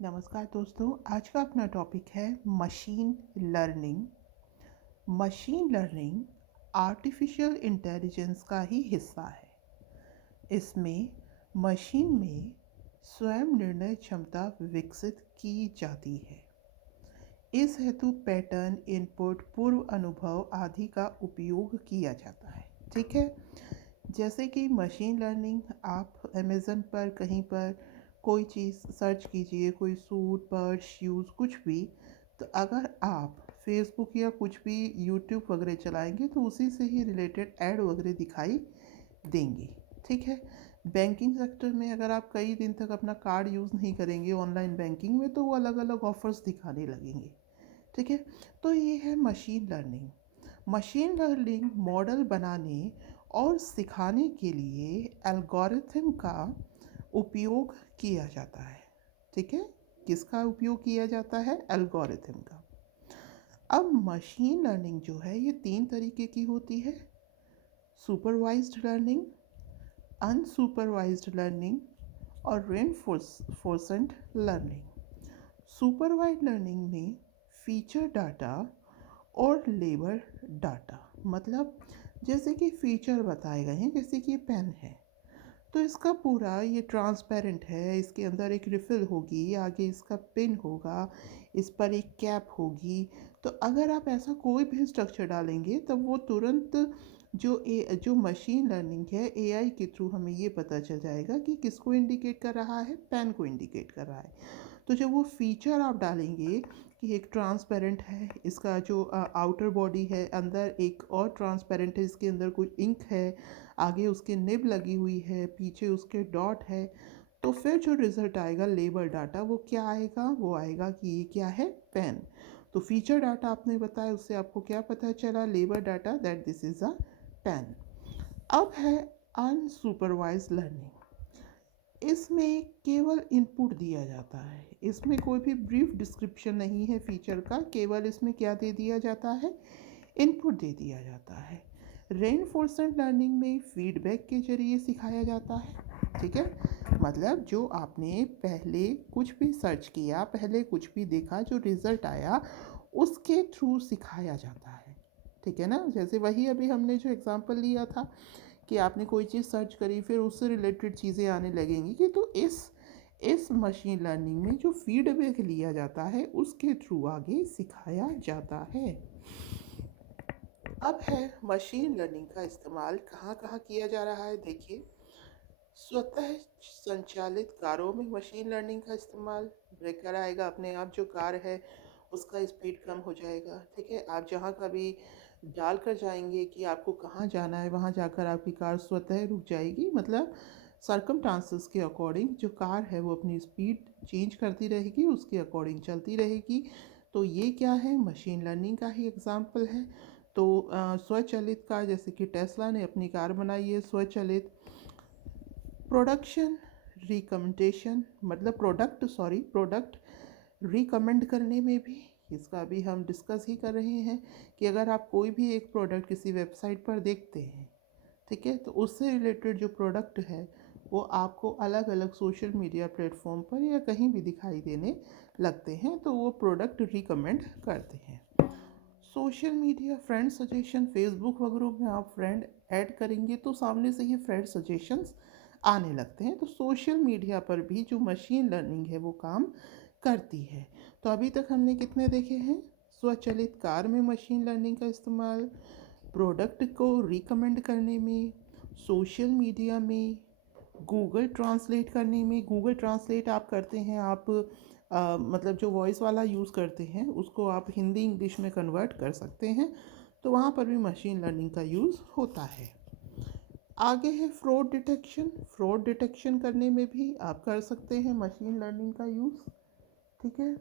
नमस्कार दोस्तों, आज का अपना टॉपिक है machine learning. Machine learning artificial intelligence का ही हिस्सा है। इसमें मशीन में स्वयं निर्णय क्षमता विकसित की जाती है। इस हेतु पैटर्न, इनपुट, पूर्व अनुभव आदि का उपयोग किया जाता है। ठीक है। जैसे कि मशीन लर्निंग, आप अमेज़न पर कहीं पर कोई चीज़ सर्च कीजिए, कोई सूट, पर्स, शूज़, कुछ भी, तो अगर आप फेसबुक या कुछ भी यूट्यूब वगैरह चलाएंगे तो उसी से ही रिलेटेड ऐड वगैरह दिखाई देंगी। ठीक है। बैंकिंग सेक्टर में अगर आप कई दिन तक अपना कार्ड यूज़ नहीं करेंगे ऑनलाइन बैंकिंग में, तो वो अलग अलग ऑफर्स दिखाने लगेंगे। ठीक है। तो ये है machine learning. Machine learning model बनाने और सिखाने के लिए एल्गोरिथम का उपयोग किया जाता है। ठीक है। किसका उपयोग किया जाता है? एल्गोरिथम का। अब मशीन लर्निंग जो है ये तीन तरीके की होती है: सुपरवाइज्ड लर्निंग, अनसुपरवाइज्ड लर्निंग और रेनफोर्समेंट लर्निंग। सुपरवाइज्ड लर्निंग में फीचर डाटा और लेबर डाटा, मतलब जैसे कि फीचर बताए गए हैं, जैसे कि पेन है तो इसका पूरा ये ट्रांसपेरेंट है, इसके अंदर एक रिफ़िल होगी, आगे इसका पिन होगा, इस पर एक कैप होगी। तो अगर आप ऐसा कोई भी स्ट्रक्चर डालेंगे तब वो तुरंत जो मशीन लर्निंग है एआई के थ्रू हमें ये पता चल जाएगा कि किसको इंडिकेट कर रहा है, पेन को इंडिकेट कर रहा है। तो जब वो फीचर आप डालेंगे कि एक ट्रांसपेरेंट है, इसका जो आउटर बॉडी है, अंदर एक और ट्रांसपेरेंट है, इसके अंदर कोई इंक है, आगे उसके निब लगी हुई है, पीछे उसके डॉट है, तो फिर जो रिज़ल्ट आएगा लेबल डाटा, वो क्या आएगा? वो आएगा कि ये क्या है? पेन। तो फीचर डाटा आपने बताया, उससे आपको क्या पता चला? Label data, that this is a pen. अब है अनसुपरवाइज लर्निंग। इसमें केवल इनपुट दिया जाता है, इसमें कोई भी ब्रीफ डिस्क्रिप्शन नहीं है फीचर का, केवल इसमें क्या दे दिया जाता है? इनपुट दे दिया जाता है। रेनफोर्समेंट लर्निंग में फीडबैक के जरिए सिखाया जाता है। ठीक है। मतलब जो आपने पहले कुछ भी सर्च किया, पहले कुछ भी देखा, जो रिज़ल्ट आया उसके थ्रू सिखाया जाता है। ठीक है ना। जैसे वही अभी हमने जो एग्ज़ाम्पल लिया था कि आपने कोई चीज़ सर्च करी, फिर उससे रिलेटेड चीज़ें आने लगेंगी कि तो इस मशीन लर्निंग में जो फीडबैक लिया जाता है उसके थ्रू आगे सिखाया जाता है। अब है मशीन लर्निंग का इस्तेमाल कहाँ कहाँ किया जा रहा है। देखिए, स्वतः संचालित कारों में मशीन लर्निंग का इस्तेमाल, ब्रेकर आएगा अपने आप, जो कार है उसका स्पीड कम हो जाएगा। ठीक है। आप जहाँ कभी डाल कर जाएंगे कि आपको कहाँ जाना है, वहाँ जाकर आपकी कार स्वतः रुक जाएगी। मतलब सर्कमस्टांसेस के अकॉर्डिंग जो कार है वो अपनी स्पीड चेंज करती रहेगी, उसके अकॉर्डिंग चलती रहेगी। तो ये क्या है? मशीन लर्निंग का ही एग्जाम्पल है। तो स्वचालित कार, जैसे कि टेस्ला ने अपनी कार बनाई है स्वचालित। प्रोडक्शन रिकमेंडेशन, मतलब प्रोडक्ट रिकमेंड करने में भी, इसका भी हम डिस्कस ही कर रहे हैं कि अगर आप कोई भी एक प्रोडक्ट किसी वेबसाइट पर देखते हैं, ठीक है, तो उससे रिलेटेड जो प्रोडक्ट है वो आपको अलग अलग सोशल मीडिया प्लेटफॉर्म पर या कहीं भी दिखाई देने लगते हैं, तो वो प्रोडक्ट रिकमेंड करते हैं। Social media friend suggestion, Facebook वगैरह में आप फ्रेंड ऐड करेंगे तो सामने से ही फ्रेंड सजेशंस आने लगते हैं। तो सोशल मीडिया पर भी जो मशीन लर्निंग है वो काम करती है। तो अभी तक हमने कितने देखे हैं? स्वचालित कार में मशीन लर्निंग का इस्तेमाल, प्रोडक्ट को रिकमेंड करने में, सोशल मीडिया में, गूगल ट्रांसलेट करने में। गूगल ट्रांसलेट आप करते हैं, आप मतलब जो वॉइस वाला यूज़ करते हैं उसको आप हिंदी इंग्लिश में कन्वर्ट कर सकते हैं, तो वहाँ पर भी मशीन लर्निंग का यूज़ होता है। आगे है फ्रॉड डिटेक्शन। फ्रॉड डिटेक्शन करने में भी आप कर सकते हैं मशीन लर्निंग का यूज़। ठीक है।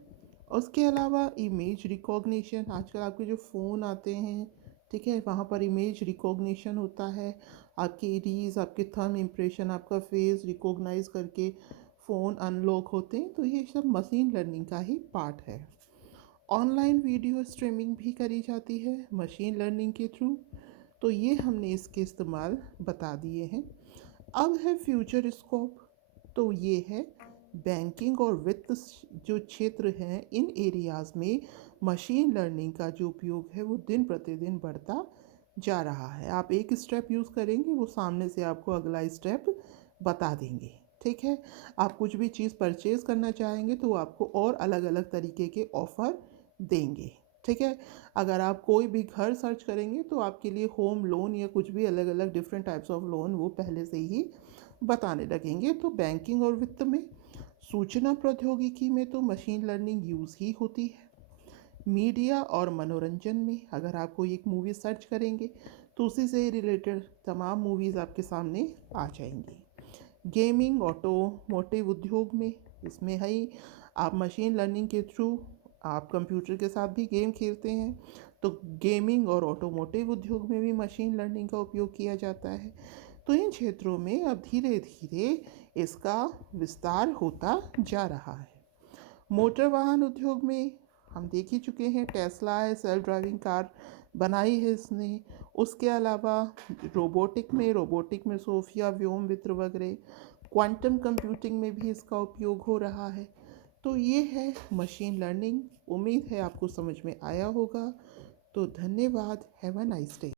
उसके अलावा इमेज रिकॉग्निशन, आजकल आपके जो फ़ोन आते हैं, ठीक है, वहाँ पर इमेज रिकॉग्निशन होता है। आपकी रीज, आपके थंब इम्प्रेशन, आपका फेस रिकॉग्नाइज करके फ़ोन अनलॉक होते हैं, तो ये सब मशीन लर्निंग का ही पार्ट है। ऑनलाइन वीडियो स्ट्रीमिंग भी करी जाती है मशीन लर्निंग के थ्रू। तो ये हमने इसके इस्तेमाल बता दिए हैं। अब है फ्यूचर स्कोप। तो ये है बैंकिंग और वित्त जो क्षेत्र हैं इन एरियाज़ में मशीन लर्निंग का जो उपयोग है वो दिन प्रतिदिन बढ़ता जा रहा है। आप एक स्टेप यूज़ करेंगे, वो सामने से आपको अगला स्टेप बता देंगे। ठीक है, आप कुछ भी चीज़ परचेज करना चाहेंगे तो वो आपको और अलग अलग तरीके के ऑफ़र देंगे। ठीक है, अगर आप कोई भी घर सर्च करेंगे तो आपके लिए होम लोन या कुछ भी अलग अलग डिफरेंट टाइप्स ऑफ लोन वो पहले से ही बताने लगेंगे। तो बैंकिंग और वित्त में, सूचना प्रौद्योगिकी में तो मशीन लर्निंग यूज़ ही होती है। मीडिया और मनोरंजन में अगर आप कोई एक मूवी सर्च करेंगे तो उसी से रिलेटेड तमाम मूवीज़ आपके सामने आ जाएंगी। गेमिंग, ऑटोमोटिव उद्योग में, इसमें है ही, आप मशीन लर्निंग के थ्रू आप कंप्यूटर के साथ भी गेम खेलते हैं तो गेमिंग और ऑटोमोटिव उद्योग में भी मशीन लर्निंग का उपयोग किया जाता है। तो इन क्षेत्रों में अब धीरे धीरे इसका विस्तार होता जा रहा है। मोटर वाहन उद्योग में हम देख ही चुके हैं, टेस्ला है, सेल्फ ड्राइविंग कार बनाई है इसने। उसके अलावा रोबोटिक में सोफिया, व्योमवित्र वगैरह, क्वांटम कंप्यूटिंग में भी इसका उपयोग हो रहा है। तो ये है मशीन लर्निंग। उम्मीद है आपको समझ में आया होगा। तो धन्यवाद। Have a nice day.